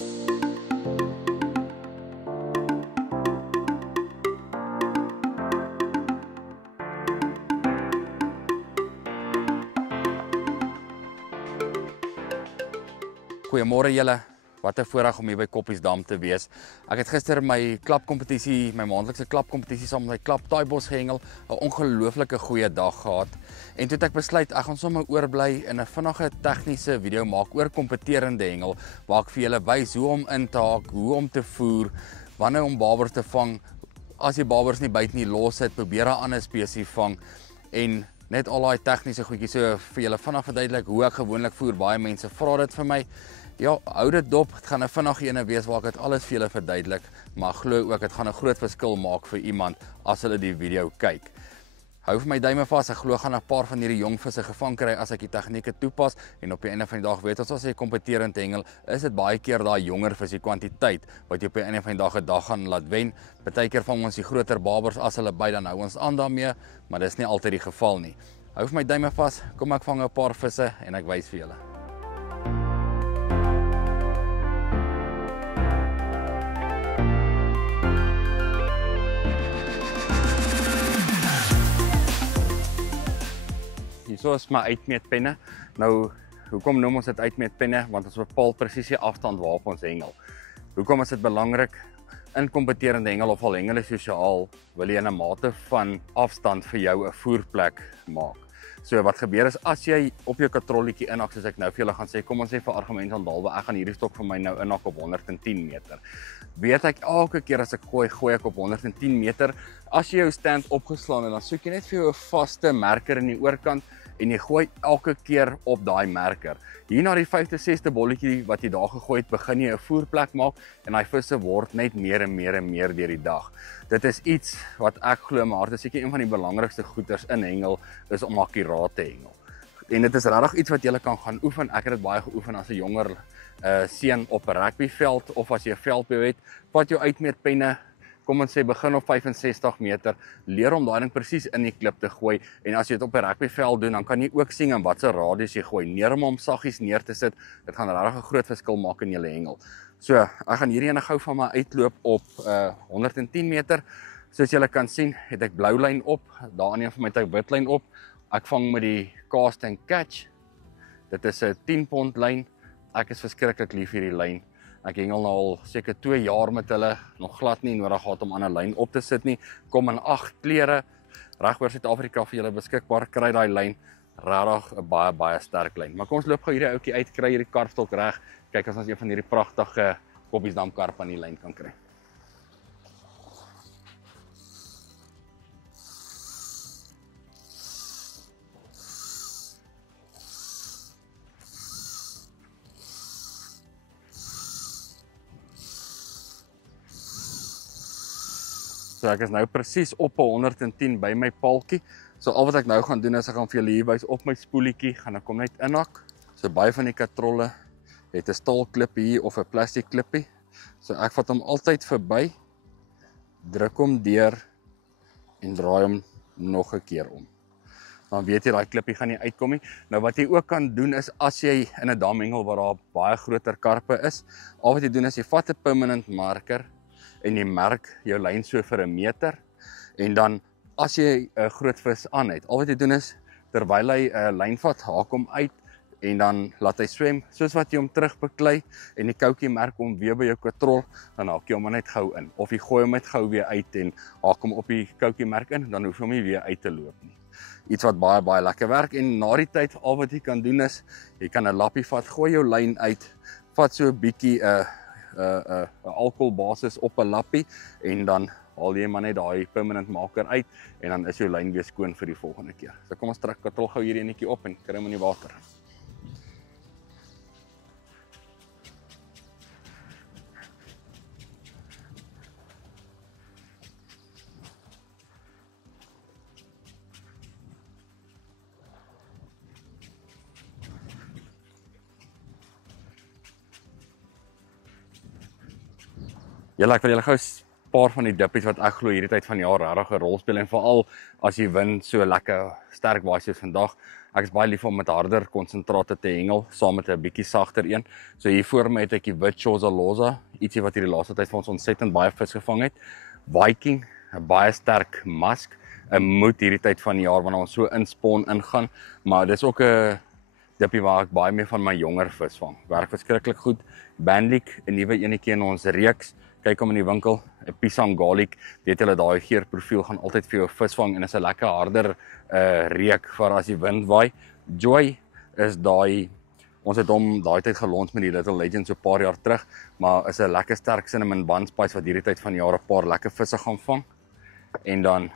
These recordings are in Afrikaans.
Goeiemôre julle. Wat 'n voorreg om hier by Koppiesdam te wees. Ek het gister my klapkompetisie, my maandelikse klapkompetisie saam met my klap Taaibos gehengel, 'n ongelooflike goeie dag gehad. En toe het ek besluit ek gaan sommer oorbly in 'n vinnige tegniese video maak oor kompeterende hengel waar ek vir julle wys hoe om in te haak, hoe om te voer, wanneer om babers te vang. As jy babers nie byt nie, los dit, probeer 'n ander spesies vang en net al daai tegniese goedjies so vir julle vinnig verduidelik hoe ek gewoonlik voer. Baie mense vra dit vir my. Ja, hou dit dop, het gaan 'n vinnige ene wees waar ek dit alles vir julle verduidelik, maar glo ook, dit gaan 'n groot verskil maak vir iemand as hulle die video kyk. Hou vir my duime vas, ek glo gaan 'n paar van hierdie jong visse gevang kry as ek die tegnieke toepas, en op die einde van die dag weet ons as jy kompeterend hengel, is dit baie keer daai jonger vis, die kwantiteit, wat jy op die einde van die dag 'n dag gaan laat wen. Partykeer vang ons die groter babers as hulle by, dan hou ons aan daarmee, maar dis nie altyd die geval nie. Hou vir my duime vas, kom ek vang 'n paar visse en ek wys vir julle. Hierso is my uitmeetpenne. Nou, hoekom noem ons dit uitmeetpenne? Want ons bepaal presies die afstand waarop ons hengel. Hoekom is dit belangrik? In kompeterende hengel of al hengel is sosiaal, wil jy in 'n mate van afstand vir jou 'n voerplek maak. So wat gebeur is as jy op jou katrolletjie inhak, soos ek nou vir julle gaan sê, kom ons sê vir argument handhalwe, ek gaan hierdie stok vir my nou inhak op 110 meter. Weet ek elke keer as ek gooi ek op 110 meter. As jy jou stand opgeslaan en dan soek jy net vir jou 'n vaste merker in die oorkant en jy gooi elke keer op daai merker. Hier na die 5de, 6de bolletjie wat jy daar gegooi het, begin jy 'n voerplek maak en daai visse word net meer en meer en meer deur die dag. Dit is iets wat ek glo my hart is seker een van die belangrikste goeders in hengel is om akkuraat te hengel. En dit is regtig iets wat jy kan gaan oefen. Ek het dit baie geoefen as 'n jonger seun op 'n rugbyveld of as jy 'n veldbou het. Vat jou uitmeetpenne, kom ons sê begin op 65 meter, leer om daai ding presies in die klip te gooi en as jy dit op 'n rugbyveld doen, dan kan jy ook sien in watter radius jy gooi. Leer om saggies neer te sit. Dit gaan regtig 'n groot verskil maak in julle hengel. So, ek gaan hierdie ene gou van my uitloop op 110 meter. Soos julle kan sien, het ek blou lyn op, daarin een van my het ek wit lyn op. Ek vang met die cast and catch. Dit is 'n 10 pond lyn. Ek is verskriklik lief vir hierdie lyn. Ek hengel nou al seker 2 jaar met hulle, nog glad nie nodig gehad om aan 'n lyn op te sit nie. Kom in 8 kleure, reg oor Suid-Afrika vir julle beskikbaar, kry daai lyn, regtig 'n baie sterk lyn. Maar kom ons loop gou hierdie ouetjie uit, kry hierdie karpstok reg, kyk as ons een van hierdie pragtige Koppiesdam karp aan die lyn kan kry. So ek is nou presies op 110 by my paaltjie. So al wat ek nou gaan doen is ek gaan vir julle hier wys op my spoelietjie, gaan ek hom net inhak. So baie van die katrolle het 'n staalklip hier of 'n plastiek klippie. So ek vat hom altyd verby, druk hom deur en draai hom nog 'n keer om. Dan weet jy daai klippie gaan nie uitkom nie. Nou wat jy ook kan doen is as jy in 'n damhengel waar daar baie groter karpe is, al wat jy doen is jy vat 'n permanent marker en jy merk jou lyn so vir 1 meter en dan as jy 'n groot vis aan het, al wat jy doen is terwyl hy 'n lyn vat, haak hom uit en dan laat hy swem soos wat jy hom terug beklei en die koutjie merk hom weer by jou katrol, dan haak jy hom net gou in of jy gooi hom net gou weer uit en haak hom op die koutjie merk in, dan hoef jy hom nie weer uit te loop nie. Iets wat baie lekker werk en na die tyd al wat jy kan doen is jy kan 'n lappie vat, gooi jou lyn uit, vat so 'n bietjie 'n alkoholbasis op 'n lappie en dan haal jy maar net daai permanent marker uit en dan is jou lyn weer skoon vir die volgende keer. So kom ons trek katrol gou hierdie enetjie op en kry hom in die water. Julle, ek wil julle gou paar van die dippies wat ek glo hierdie tyd van die jaar regtig 'n rol speel en veral as die wind so lekker sterk waai soos vandag. Ek is baie lief om met harder konsentrate te hengel saam met 'n bietjie sagter een. So hier voor my het ek die wit Chozaloza, ietsie wat hierdie laaste tyd vir ons ontsettend baie vis gevang het. Viking, 'n baie sterk mask, 'n moed hierdie tyd van die jaar wanneer ons so inspawn ingaan, maar dis ook 'n dippie waar ek baie meer van my jonger vis vang. Werk verskriklik goed. Bandlik, 'n nuwe enetjie in ons reeks. Kyk hom in die winkel, 'n Pisang Garlic. Weet julle daai geurprofiel gaan altyd vir jou vis vang en is 'n lekker harder reek vir as die wind waai. Joy is daai, ons het hom daai tyd gelons met die Little Legend so 'n paar jaar terug, maar is 'n lekker sterk cinnamon bun spice wat hierdie tyd van die jaar 'n paar lekker visse gaan vang. En dan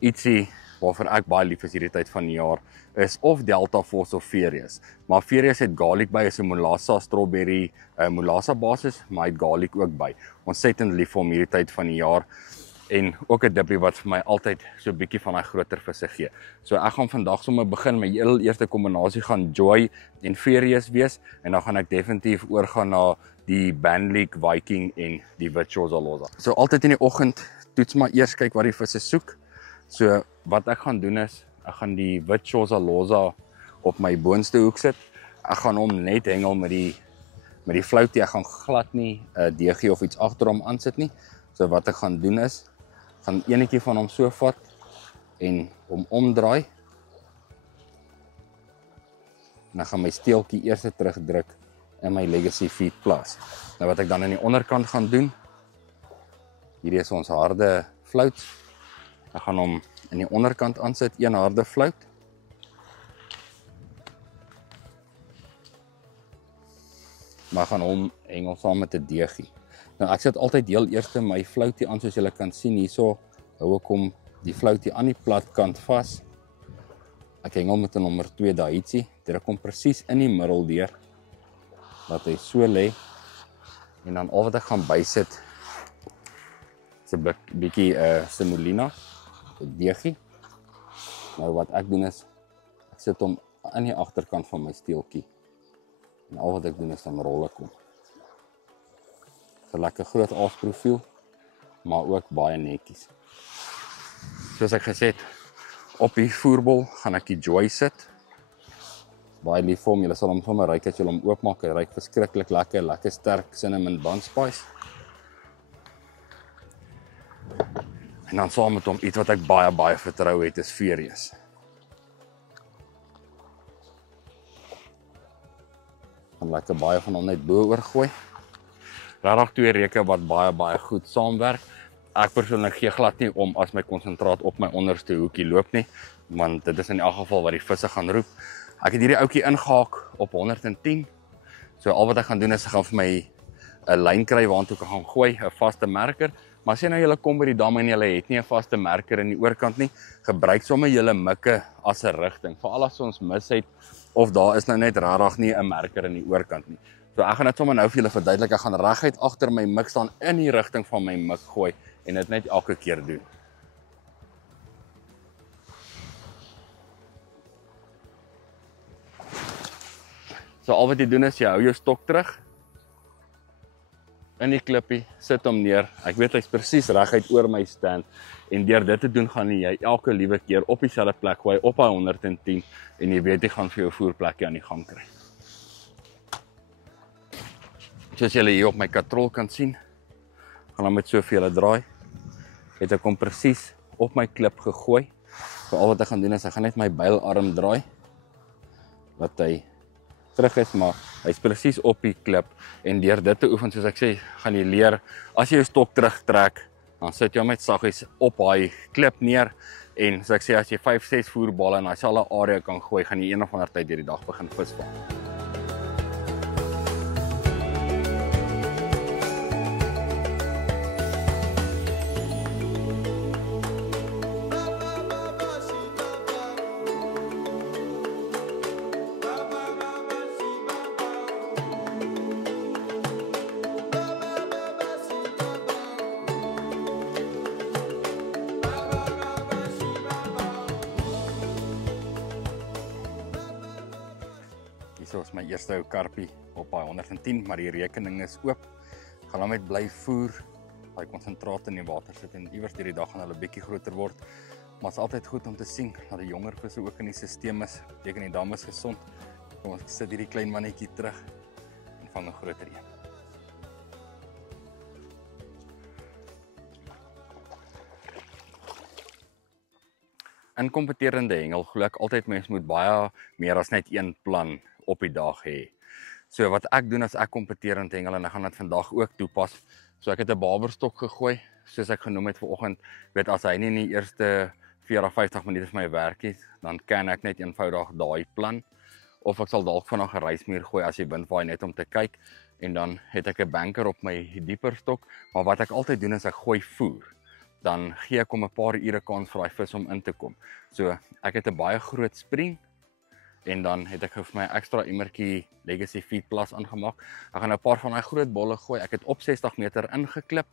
ietsie waarvoor ek baie lief is hierdie tyd van die jaar is of Delta Force of Furious. Maar Furious het garlic by, is 'n molassa strawberry molassa basis, maar hy het garlic ook by. Ontsettend lief vir hom hierdie tyd van die jaar en ook 'n dippie wat vir my altyd so 'n bietjie van daai groter visse gee. So ek gaan vandag sommer begin my heel eerste kombinasie gaan Joy en Furious wees en dan gaan ek definitief oorgaan na die Bandlik, Viking en die wit Chozaloza. So altyd in die oggend toets maar eers kyk wat die visse soek. So wat ek gaan doen is, ek gaan die wit Chozaloza op my boonste hoek sit. Ek gaan hom net hengel met die floutie. Ek gaan glad nie 'n DG of iets agter hom aansit nie. So wat ek gaan doen is, gaan enetjie van hom so vat en hom omdraai. En dan gaan my steeltjie eers terugdruk in my Legacy Feed Plus. Nou wat ek dan aan die onderkant gaan doen, hierdie is ons harde flout. Ek gaan hom in die onderkant aansit, een harde flout. Maar ek gaan hom hengel saam met 'n DG. Nou ek sit altyd heel eers my floutie aan soos julle kan sien hierso. Hou ek hom die floutie aan die platkant vas. Ek hengel met 'n nommer 2 Daiichi. Druk hom presies in die middel deur. Laat hy so lê. En dan al wat ek gaan bysit is 'n bietjie semolina, 'n DG. Nou wat ek doen is ek sit hom aan die agterkant van my steeltjie. En al wat ek doen is dan rol ek hom. 'n lekker groot aasprofiel, maar ook baie netjies. Soos ek gesê het, op die voerbol gaan ek die Joy sit. Baie lief vir hom, julle sal hom sommer ruik as julle hom oopmaak. Hy ruik verskriklik lekker sterk cinnamon bun spice. En dan saam met hom iets wat ek baie vertrou het is Furious. Gaan lekker baie van hom net bo oor gooi. Regtig twee reke wat baie goed saamwerk. Ek persoonlik gee glad nie om as my konsentraat op my onderste hoekie loop nie, want dit is in elk geval wat die visse gaan roep. Ek het hierdie ouetjie ingehaak op 110. So al wat ek gaan doen is ek gaan vir my 'n lyn kry waartoe ek gaan gooi, 'n vaste merker. Maar as jy nou julle kom by die dam en julle het nie 'n vaste merker in die oorkant nie, gebruik sommer julle mikke as 'n rigting. Veral as ons mis het of daar is nou net regtig nie 'n merker in die oorkant nie. So ek gaan dit sommer nou vir julle verduidelik. Ek gaan reguit agter my mik staan in die rigting van my mik gooi en dit net elke keer doen. So al wat jy doen is jy hou jou stok terug in die klippie, sit hom neer. Ek weet hy's presies reguit oor my stand en deur dit te doen gaan jy elke liewe keer op dieselfde plek gooi op hy 110 en jy weet jy gaan vir jou voerplekkie aan die gang kry. Soos julle hier op my katrol kan sien, gaan hom met soveel draai. Het ek hom presies op my klip gegooi. So al wat ek gaan doen is ek gaan net my bylarm draai wat hy terug is, maar hy's presies op die klip en deur dit te oefen soos ek sê, gaan jy leer as jy jou stok terugtrek, dan sit jy hom net saggies op daai klip neer en soos ek sê as jy 5-6 voerballe in daai selfde area kan gooi, gaan jy een of ander tyd hierdie dag begin visvang. Hier is my eerste ou karpie op daai 110, maar die rekening is oop. Gaan hom net bly voer daai konsentraat in die water sit en iewers deur die dag gaan hulle bietjie groter word. Maar is altyd goed om te sien dat die jonger visse ook in die stelsel is. Beteken die dam is gesond. Kom ons sit hierdie klein mannetjie terug en vang 'n groter een. In kompeterende hengel glo ek altyd mens moet baie meer as net een plan op die dag hê. So wat ek doen as ek kompeterend hengel en ek gaan dit vandag ook toepas. So ek het 'n barberstok gegooi, soos ek genoem het vanoggend, weet as hy nie in die eerste 40-50 minute vir my werk het, dan kan ek net eenvoudig daai plan. Of ek sal dalk vanaand 'n reismuur gooi as die wind waai net om te kyk en dan het ek 'n banker op my dieper stok, maar wat ek altyd doen is ek gooi voer. Dan gee ek hom 'n paar ure kans vir daai vis om in te kom. So ek het 'n baie groot spring en dan het ek vir my ekstra emmertjie Legacy Feed Plus aangemaak. Ek gaan 'n paar van daai groot bolle gooi. Ek het op 60 meter ingeklip.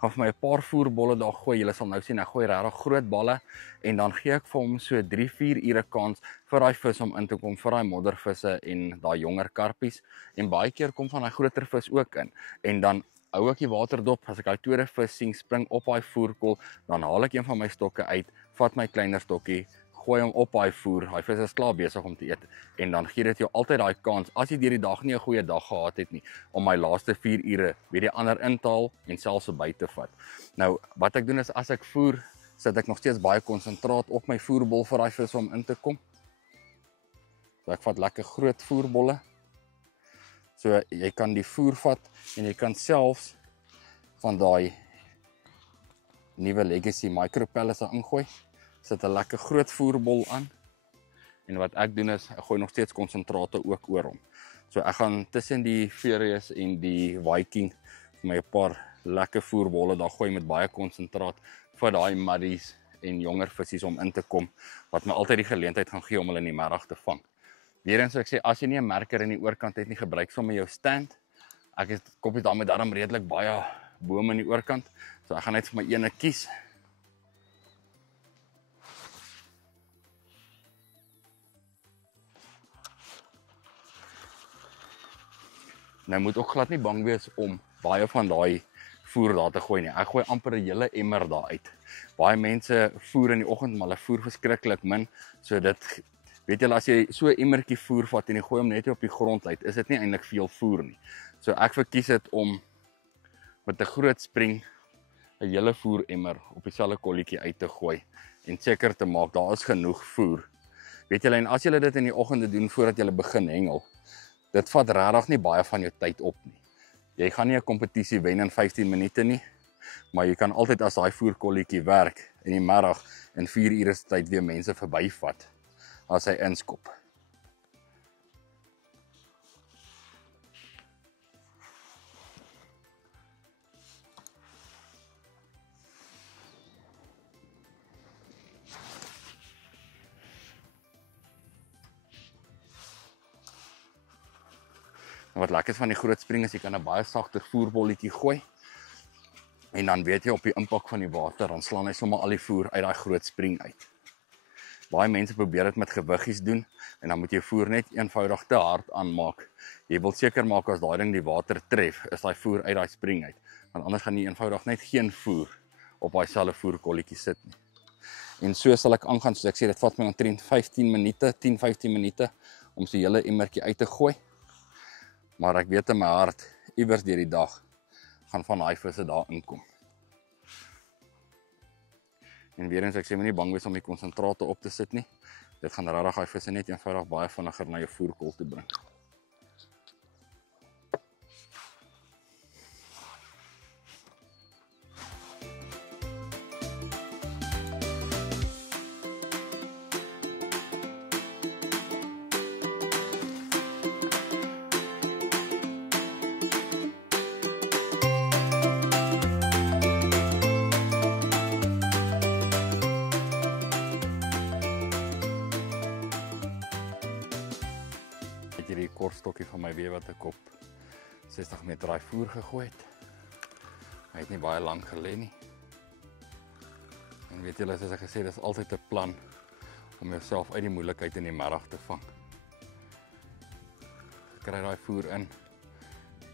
Gaan vir my 'n paar voerbolle daar gooi. Julle sal nou sien ek gooi regtig groot balle en dan gee ek vir hom so 3-4 ure kans vir daai vis om in te kom, vir daai moddervisse en daai jonger karpies en baie keer kom van daai groter vis ook in. En dan hou ek die water dop, as ek daai tweede vis sien spring op daai voerkol, dan haal ek een van my stokke uit, vat my kleiner stokkie, gooi hom op daai voer. Daai vis is klaar besig om te eet en dan gee dit jou altyd daai kans as jy deur die dag nie 'n goeie dag gehad het nie om my laaste 4 ure weer die ander in te haal en selfs verby te vat. Nou wat ek doen is as ek voer, sit ek nog steeds baie konsentraat op my voerbol vir daai vis om in te kom. So ek vat lekker groot voerbolle. So jy kan die voer vat en jy kan selfs van daai nuwe Legacy Micro Pellets ingooi. Sit 'n lekker groot voerbol aan. En wat ek doen is ek gooi nog steeds konsentrate ook oor hom. So ek gaan tussen die Furious en die Viking vir my 'n paar lekker voerbolle daar gooi met baie konsentraat vir daai muddies en jonger visse om in te kom wat my altyd die geleentheid gaan gee om hulle in die middag te vang. Weerens so ek sê as jy nie 'n merker in die oorkant het nie, gebruik sommer jou stand. Ek het koppies daarmee daarom redelik baie bome in die oorkant. So ek gaan net vir my ene kies. Nou moet ook glad nie bang wees om baie van daai voer daar te gooi nie. Ek gooi amper 'n hele emmer daar uit. Baie mense voer in die oggend, maar hulle voer verskriklik min. So dit weet julle as jy so 'n emmertjie voer vat en jy gooi hom net op die grond uit, is dit nie eintlik veel voer nie. So ek verkies dit om met 'n groot spring 'n hele voer emmer op dieselfde kolletjie uit te gooi en seker te maak daar is genoeg voer. Weet julle en as julle dit in die oggende doen voordat julle begin hengel, dit vat regtig nie baie van jou tyd op nie. Jy gaan nie 'n kompetisie wen in 15 minute nie, maar jy kan altyd as daai voerkolletjie werk in die middag in 4 ure se tyd weer mense verbyvat as hy inskop. Wat lekker is van die groot spring is jy kan 'n baie sagter voerbolletjie gooi. En dan weet jy op die impak van die water, dan slaan hy sommer al die voer uit daai groot spring uit. Baie mense probeer dit met gewiggies doen en dan moet jy voer net eenvoudig te hard aanmaak. Jy wil seker maak as daai ding die water tref, is daai voer uit daai spring uit. Want anders gaan jy eenvoudig net geen voer op daai selfe voerkolletjie sit nie. En so sal ek aangaan, soos ek sê, dit vat my omtrent 15 minute, 10-15 minute om so 'n hele emmertjie uit te gooi. Maar ek weet in my hart, iewers deur die dag, gaan van daai visse daar inkom. En weer eens, ek sê my nie bang wees om die konsentrate op te sit nie. Dit gaan regtig daai visse net eenvoudig baie vinniger na jou voerkol toe bring. Hierdie kort stokkie van my weer wat ek op 60 meter daai voer gegooi het. Hy het nie baie lank gelê nie. En weet julle, soos ek gesê, dis altyd 'n plan om jouself uit die moeilikheid in die middag te vang. Ek kry daai voer in.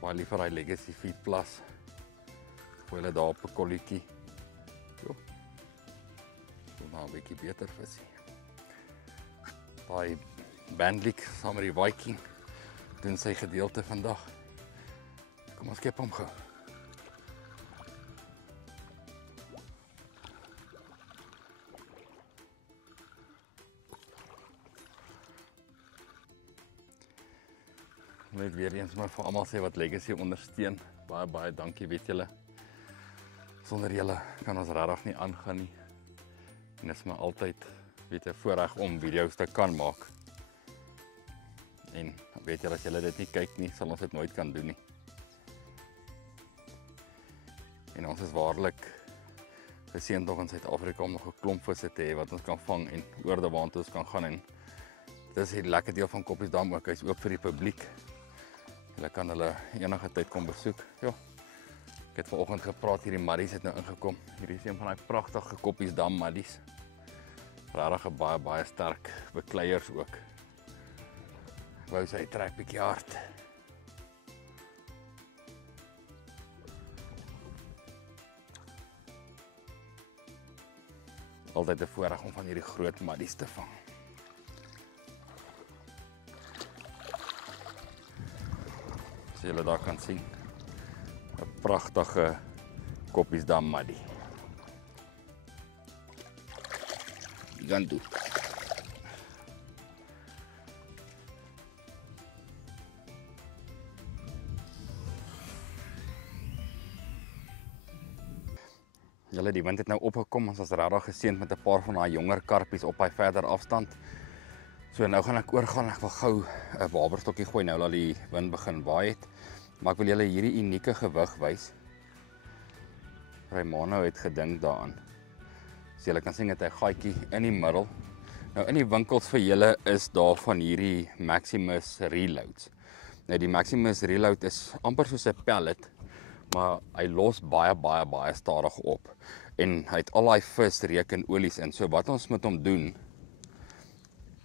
Baie lief vir daai Legacy Feed Plus. Gooi hulle daar op 'n kolletjie. Jo. Kom nou 'n bietjie beter visie. Daai bandlik saam met die Viking doen sy gedeelte vandag. Kom ons skep hom gou. Net weer eens maar vir almal sê wat Legacy ondersteun. Baie dankie, weet julle. Sonder julle kan ons regtig nie aangaan nie. En dit is maar altyd weet 'n voorreg om video's te kan maak. En weet julle as julle dit nie kyk nie, sal ons dit nooit kan doen nie. En ons is waarlik geseënd nog in Suid-Afrika om nog 'n klomp visse te hê wat ons kan vang en oor die water ons kan gaan en dis 'n lekker deel van Koppiesdam ook. Hy's oop vir die publiek. Hulle kan hulle enige tyd kom besoek. Ja. Ek het vanoggend gepraat, hierdie maddies het nou ingekom. Hierdie is een van daai pragtige Koppiesdam maddies. Regtig 'n baie sterk bekleiers ook. Wou sy trek bietjie hard. Altyd 'n voorreg om van hierdie groot maddies te vang. As julle daar kan sien. 'n Pragtige Koppiesdam maddie. Gaan doen. Julle, die wind het nou opgekom, ons was regtig geseënd met 'n paar van daai jonger karpies op hy verder afstand. So nou gaan ek oorgaan, ek wil gou 'n waberstokkie gooi nou dat die wind begin waai het. Maar ek wil julle hierdie unieke gewig wys. Raymano het gedink daaraan. So julle kan sien dat hy 'n gaatjie in die middel. Nou in die winkels vir julle is daar van hierdie Maximus Reloads. Nou die Maximus Reload is amper soos 'n pellet, maar hy los baie stadig op. En hy het al daai vis, reuk en olies in. So wat ons met hom doen,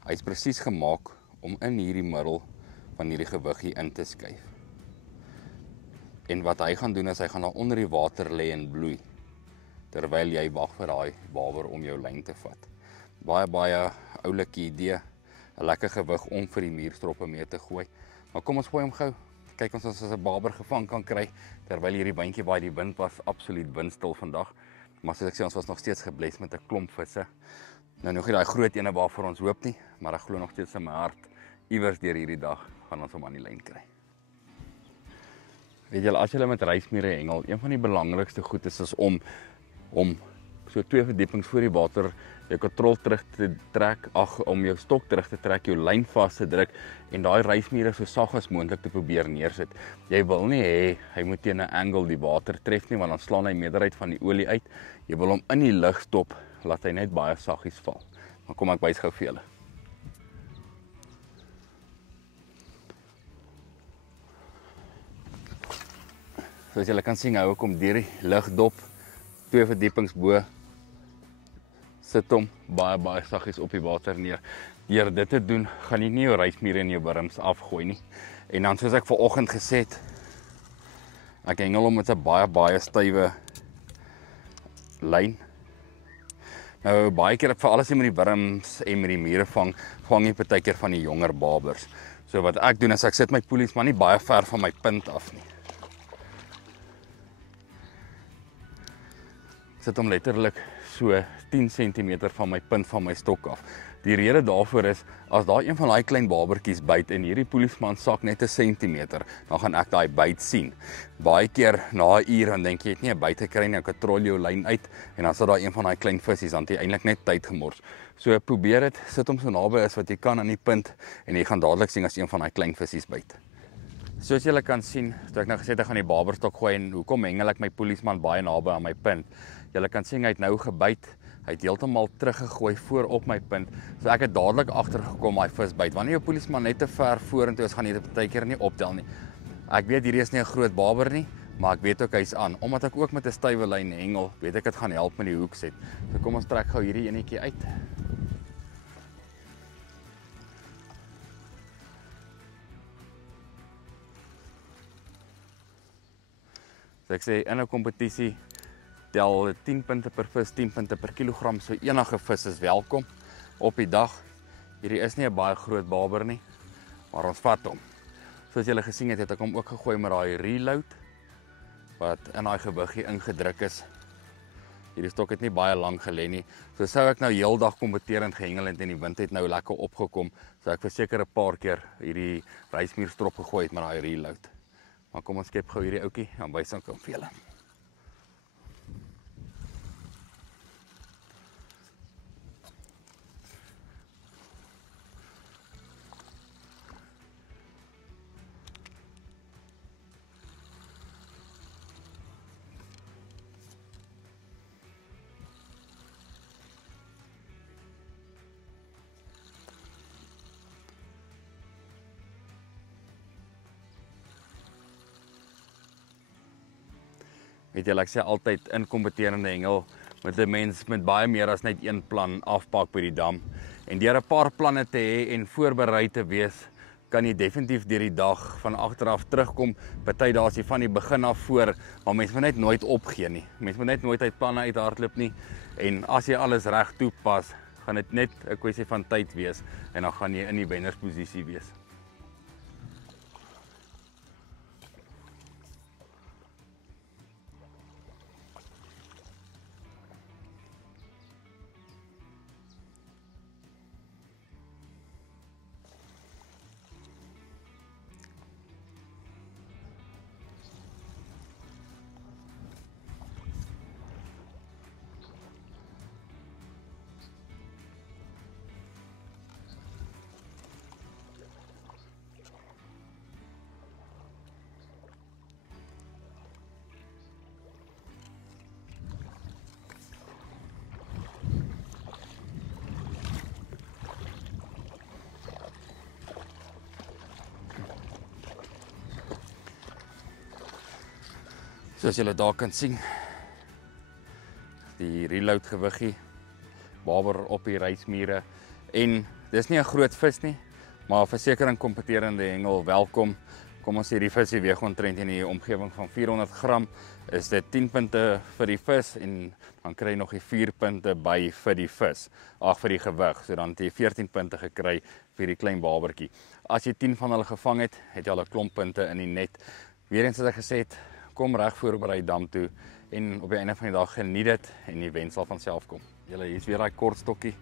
hy's presies gemaak om in hierdie middel van hierdie gewig hier in te skuif. En wat hy gaan doen is hy gaan daar onder die water lê en bloei terwyl jy wag vir daai waber om jou lyn te vat. Baie oulike idee, 'n lekker gewig om vir die muurstroppe mee te gooi. Maar kom ons gooi hom gou. Kyk ons as 'n baber gevang kan kry terwyl hierdie bandjie waai. Die wind was absoluut windstil vandag. Maar soos ek sê, ons was nog steeds gebless met 'n klomp visse. Nou nog nie daai groot ene waarvoor ons hoop nie, maar ek glo nog steeds in my hart iewers deur hierdie dag gaan ons hom aan die lyn kry. Weet julle, as julle met reismiere hengel, een van die belangrikste goed is om so 2 verdiepings voor die water jou katrol terug te trek, om jou stok terug te trek, jou lyn vas te druk en daai reismiere so sag as moontlik te probeer neersit. Jy wil nie hê hy moet teen 'n angle die water tref nie, want dan slaan hy meerderheid van die olie uit. Jy wil hom in die lug stop, laat hy net baie saggies val. Maar kom ek wys gou vir julle. Soos julle kan sien, hou ek hom deur die lugdop, 2 verdiepings bo. Sit hom baie saggies op die water neer. Deur dit te doen, gaan jy nie jou reismiere en jou wurms afgooi nie. En dan soos ek vanoggend gesê het, ek hengel hom met 'n baie stywe lyn. Nou baie keer vir alles met die wurms en met die mure vang jy partykeer van die jonger babers. So wat ek doen is ek sit my poelies maar nie baie ver van my punt af nie. Ek sit hom letterlik so 10 cm van my punt van my stok af. Die rede daarvoor is, as daar een van daai klein babertjies byt en hierdie poeliesman sak net 1 centimeter, dan gaan ek daai byt sien. Baie keer na 'n uur dan dink jy het nie 'n byt gekry nie, ek katrol jou lyn uit en dan sit daar een van daai klein visse, dan het jy eintlik net tyd gemors. So probeer dit, sit hom so naby as wat jy kan aan die punt en jy gaan dadelik sien as een van daai klein visse byt. Soos julle kan sien, toe ek nou gesê het ek gaan die baberstok gooi en hoekom hengel ek my poeliesman baie naby aan my punt. Julle kan sien hy het nou gebyt. Hy het heeltemal teruggegooi voor op my punt. So ek het dadelik agtergekom daai vis byt. Wanneer jou poeliesman net te ver vorentoe is, gaan jy dit baie keer nie optel nie. Ek weet hierdie is nie 'n groot baber nie, maar ek weet ook hy's aan. Omdat ek ook met 'n stywe lyn hengel, weet ek dit gaan help met die hoek set. So kom ons trek gou hierdie enetjie uit. So ek sê in 'n kompetisie tel 10 punte per vis, 10 punte per kilogram, so enige vis is welkom op die dag. Hierdie is nie 'n baie groot barber nie, maar ons vat hom. Soos julle gesien het, het ek hom ook gegooi met daai reload wat in daai gewig hier ingedruk is. Hierdie stok het nie baie lank gelê nie. So sou ek nou heeldag kompeterend gehengel het en die wind het nou lekker opgekom, so ek verseker 'n paar keer hierdie reismuurstrop gegooi het met daai reload. Maar kom ons skep gou hierdie ouetjie, dan wys ek hom vir julle. Weet jy, ek sê altyd in kompeterende hengel met 'n mens met baie meer as net een plan afpak by die dam. En deur 'n paar planne te hê en voorberei te wees, kan jy definitief deur die dag van agteraf terugkom. Party dae is jy van die begin af voor, maar mens moet net nooit opgee nie. Mens moet net nooit uit planne uithardloop nie. En as jy alles reg toepas, gaan dit net 'n kwessie van tyd wees en dan gaan jy in die wennersposisie wees. Soos julle daar kan sien, die reload gewiggie, barber op die reismure. En dis nie 'n groot vis nie, maar verseker in kompeterende hengel welkom. Kom ons sê die vis weeg omtrent in die omgewing van 400 gram, is dit 10 punte vir die vis en dan kry jy nog die 4 punte by vir die vis, vir die gewig. So dan het jy 14 punte gekry vir die klein barbertjie. As jy 10 van hulle gevang het, het jy al 'n klomp punte in die net. Weer eens soos ek gesê het, kom reg voorberei dam toe en op die einde van die dag geniet dit en die wen sal van self kom. Julle, hier is weer daai kort stokkie.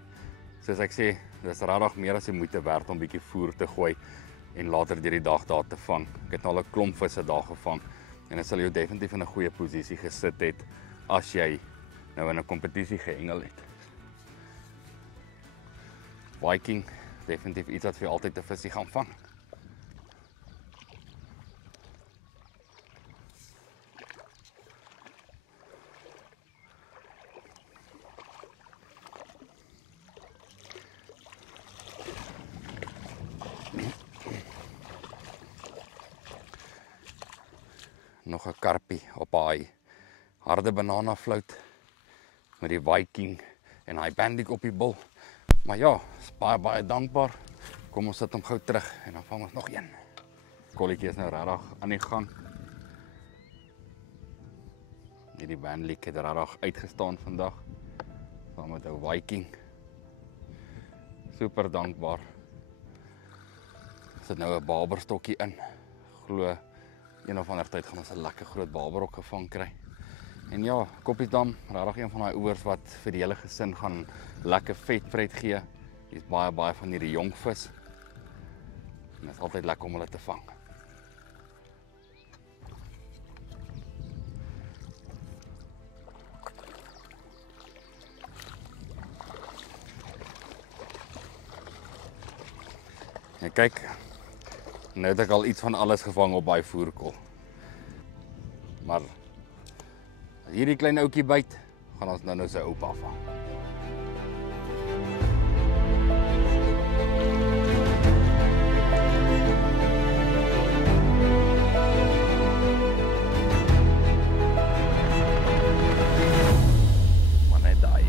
Soos ek sê, dis regtig meer as die moeite werd om bietjie voer te gooi en later deur die dag daar te vang. Ek het al 'n klomp visse daar gevang en dit sal jou definitief in 'n goeie posisie gesit het as jy nou in 'n kompetisie gehengel het. Viking, definitief iets wat vir altyd 'n visie gaan vang. Nog 'n karpie op daai harde bananaflout met die Viking en hy bandik op die bil. Maar ja, is baie dankbaar. Kom ons sit hom gou terug en dan vang ons nog een. Kolletjie is nou regtig aan die gang. Hierdie bandlik het regtig uitgestaan vandag. Saam met 'n Viking. Super dankbaar. Sit nou 'n barberstokkie in. Glo een of ander tyd gaan ons 'n lekker groot barber ook gevang kry. En ja, Koppiesdam, regtig een van daai oewers wat vir die hele gesin gaan lekker vetpret gee. Hier's baie van hierdie jong vis. En dit is altyd lekker om hulle te vang. En kyk, nou het ek al iets van alles gevang op daai voerkol. Maar as hierdie klein ouetjie byt, gaan ons nou sy oupa vang. Maar net daai.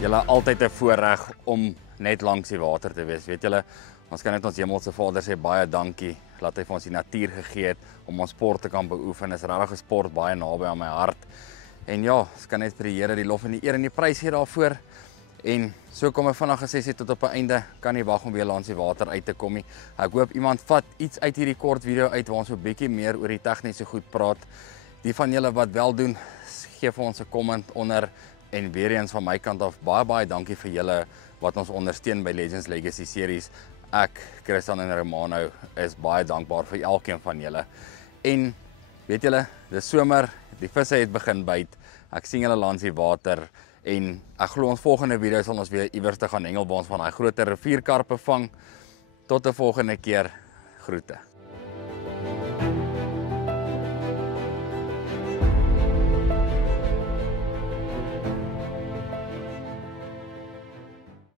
Julle altyd 'n voorreg om net langs die water te wees. Weet julle, Ons kan net ons Hemelse Vader sê baie dankie dat hy vir ons die natuur gegee het om ons sport te kan beoefen. Is regtig 'n sport baie naby aan my hart. En ja, ons kan net vir die Here die lof en die eer en die prys gee daarvoor. En so kom ek vanaand gesê tot op 'n einde, kan nie wag om weer langs die water uit te kom nie. Ek hoop iemand vat iets uit hierdie kort video uit waar ons 'n bietjie meer oor die tegniese goed praat. Die van julle wat wel doen, gee vir ons 'n comment onder. En weer eens van my kant af baie dankie vir julle wat ons ondersteun by Legends Legacy series. Ek, Christian en Romano is baie dankbaar vir elkeen van julle. En weet julle, dis somer, die visse het begin byt. Ek sien julle langs die water en ek glo ons volgende video sal ons weer iewers te gaan hengel waar ons van daai groter rivierkarpe vang. Tot 'n volgende keer. Groete.